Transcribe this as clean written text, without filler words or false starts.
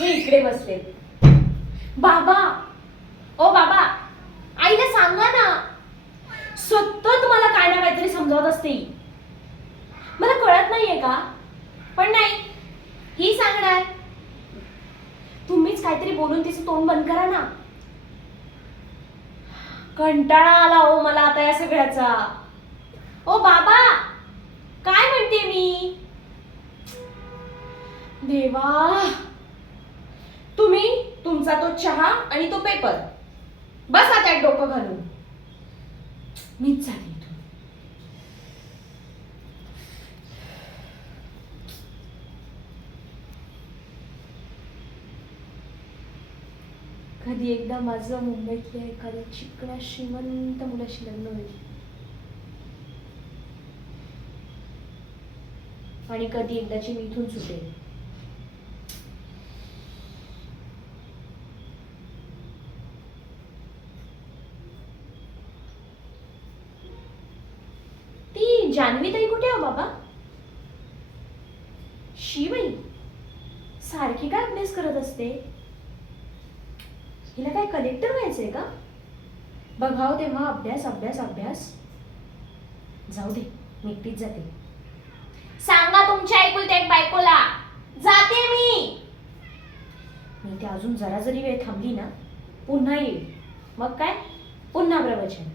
हे इकडे बसले. बाबा, ओ बाबा, आईला सांगा ना. सतत मला काय ना काहीतरी समजावत असते. मला कळत नाहीये का? पण नाही, ही सांगणार. तुम्हीच काहीतरी बोलून तिचं तोंड बंद करा ना. कंटाळा आला हो मला आता या सगळ्याचा. ओ बाबा, काय म्हणते मी? देवा, तुम्ही तुमचा तो चहा आणि तो पेपर बसा त्यात डोकं घालून. मीच झाली इथून. कधी एकदा माझं मुंबईतल्या एखाद्या चिकण्या श्रीमंत मुलाशी लग्न होईल आणि कधी एकदाची मी इथून सुटेल. ती जान्हवी ताई कुठे हो बाबा? शिवाई सारखी काय अभ्यास करत असते? हिला काय कलेक्टर व्हायचंय का? बघाव तेव्हा अभ्यास अभ्यास अभ्यास. जाऊ दे, मी एकटीच जाते. सांगा तुमच्या ऐकुलत्या एक बायकोला, जाते मी. मी ते अजून जरा जरी वेळ थांबली ना, पुन्हा येईल. मग काय, पुन्हा प्रवचन.